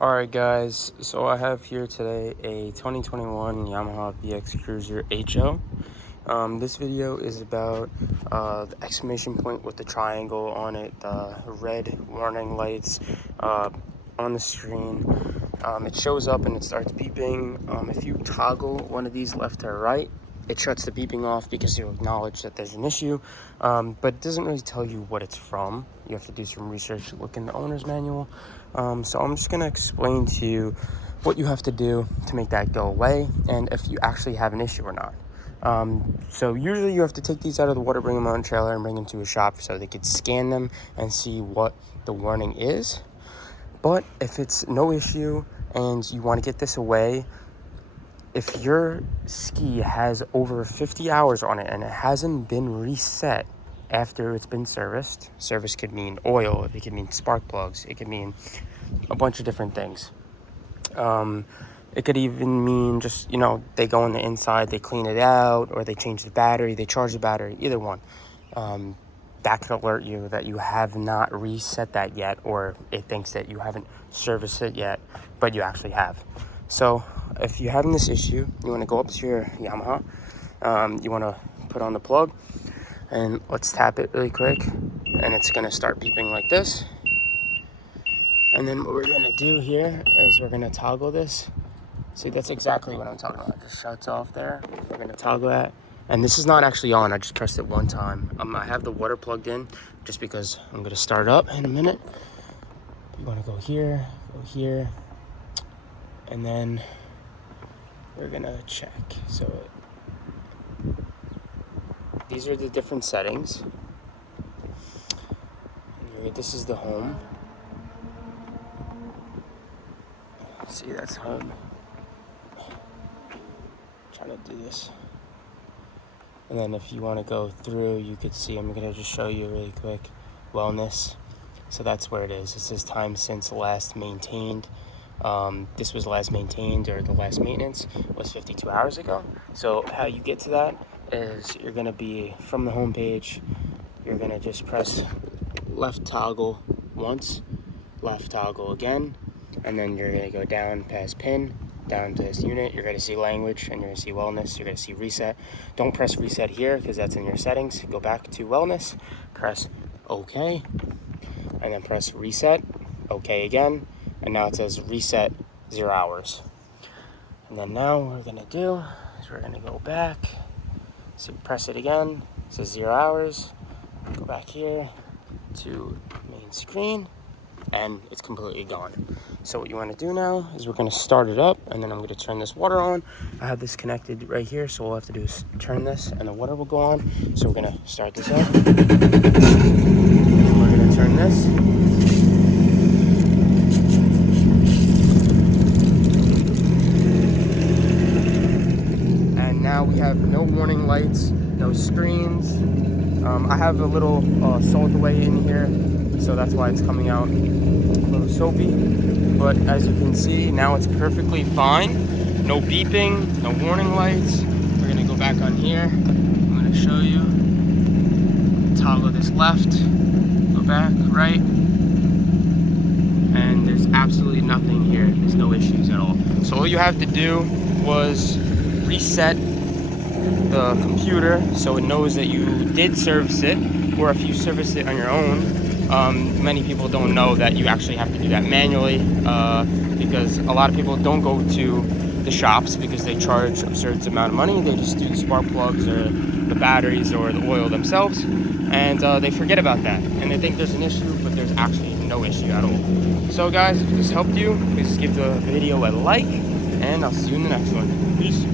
Alright guys, so I have here today a 2021 Yamaha VX Cruiser HO. This video is about the exclamation point with the triangle on it, the red warning lights on the screen. It shows up and it starts beeping. If you toggle one of these left or right, it shuts the beeping off because you acknowledge that there's an issue, but it doesn't really tell you what it's from. You have to do some research, look in the owner's manual. So I'm just going to explain to you what you have to do to make that go away and if you actually have an issue or not. So usually you have to take these out of the water, bring them on a trailer and bring them to a shop so they could scan them and see what the warning is. But if it's no issue and you want to get this away, if your ski has over 50 hours on it and it hasn't been reset after it's been serviced, service could mean oil, it could mean spark plugs, it could mean a bunch of different things. It could even mean just, they go on the inside, they clean it out, or they change the battery, they charge the battery, either one. That could alert you that you have not reset that yet, or it thinks that you haven't serviced it yet, but you actually have. So if you're having this issue, you want to go up to your Yamaha, you want to put on the plug, and let's tap it really quick, and it's going to start beeping like this. And then what we're going to do here is we're going to toggle this. See, that's exactly what I'm talking about. It just shuts off there. We're going to toggle that. And this is not actually on. I just pressed it one time. I have the water plugged in just because I'm going to start up in a minute. You want to go here, and then we're going to check. So these are the different settings. And this is the home. See, that's home. Trying to do this. And then if you want to go through, you could see, I'm going to just show you really quick, wellness. So that's where it is. It says time since last maintained. This was last maintained, or the last maintenance was 52 hours ago. So how you get to that is you're going to be from the home page. You're going to just press left toggle once, left toggle again, and then you're going to go down past pin, down to this unit. You're going to see language, and you're going to see wellness. You're going to see reset. Don't press reset here because that's in your settings. Go back to wellness, press OK, and then press reset, OK again, and now it says reset 0 hours. And then now what we're going to do is we're going to go back. So press it again, it says 0 hours. Go back here to main screen, and it's completely gone. So what you want to do now is we're going to start it up, and then I'm going to turn this water on. I have this connected right here, so all I have to do is turn this and the water will go on. So we're going to start this up, and we're going to turn this. And now we have no warning lights, no screens. I have a little salt away in here, so that's why it's coming out a little soapy. But as you can see, now it's perfectly fine. No beeping, no warning lights. We're gonna go back on here. I'm gonna show you. Toggle this left, go back, right. And there's absolutely nothing here. There's no issues at all. So all you have to do was reset the computer so it knows that you did service it, or if you service it on your own. Many people don't know that you actually have to do that manually, because a lot of people don't go to the shops because they charge absurd amount of money. They just do the spark plugs or the batteries or the oil themselves, and they forget about that, and they think there's an issue, but there's actually no issue at all. So guys, if this helped you, please give the video a like, and I'll see you in the next one. Peace.